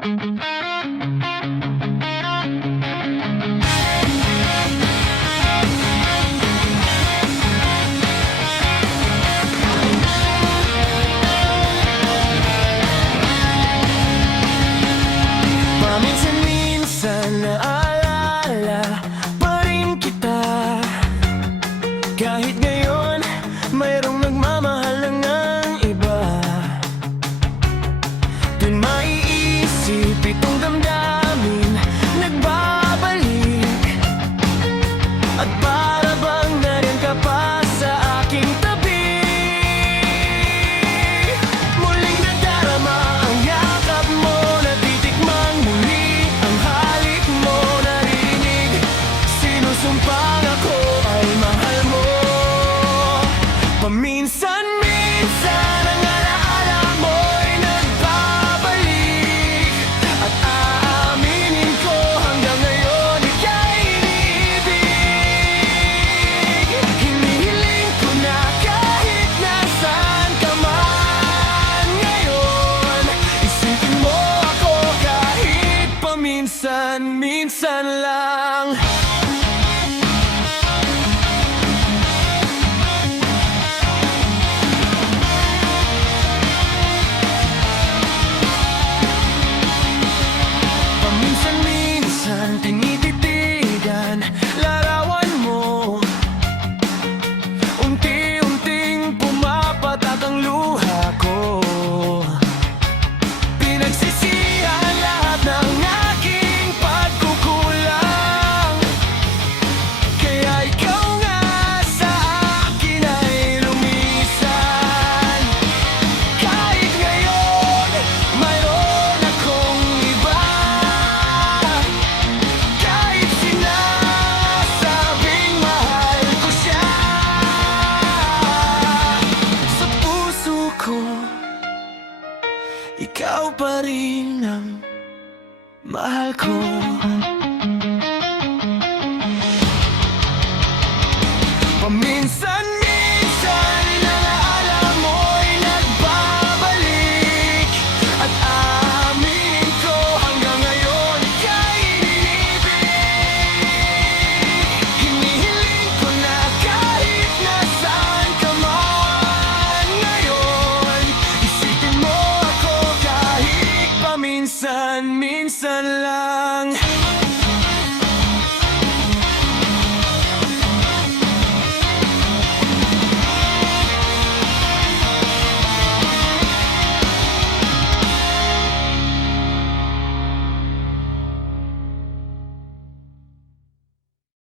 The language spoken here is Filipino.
Paminsan-minsan naalala pa rin kita, kahit ngayon mayroong nagmamahal ng iba. Doon maiisip itong damdamin nagbabalik, at para bang nariyan ka pa sa aking tabi. Muling nadarama ang yakap mo, natitikmang muli ang halik mo, narinig sinusumpang ako ay mahal mo. Paminsan-minsan ang alaala mo'y nagbabalik, at aaminin ko hanggang ngayon ika'y iniibig. Hinihiling ko na kahit nasaan ka man ngayon, isipin mo ako kahit paminsan-minsan lang. Paminsan-minsan tinititigan larawan mo, unti-unting pumapatak ang luha ko. Pinagsisihan lahat ng aking pagkukulang, kaya ikaw nga sa akin ay lumisan. Kahit ngayon mayroon akong iba, kahit sinasabing mahal ko siya, sa puso ko ikaw pa rin ang mahal ko. Paminsan-minsan alaala mo'y nagbabalik, at aaminin ko hanggang ngayon ika'y iniibig. Hinihiling ko na kahit nasaan ka man ngayon, isipin mo ako kahit paminsan-minsan lang.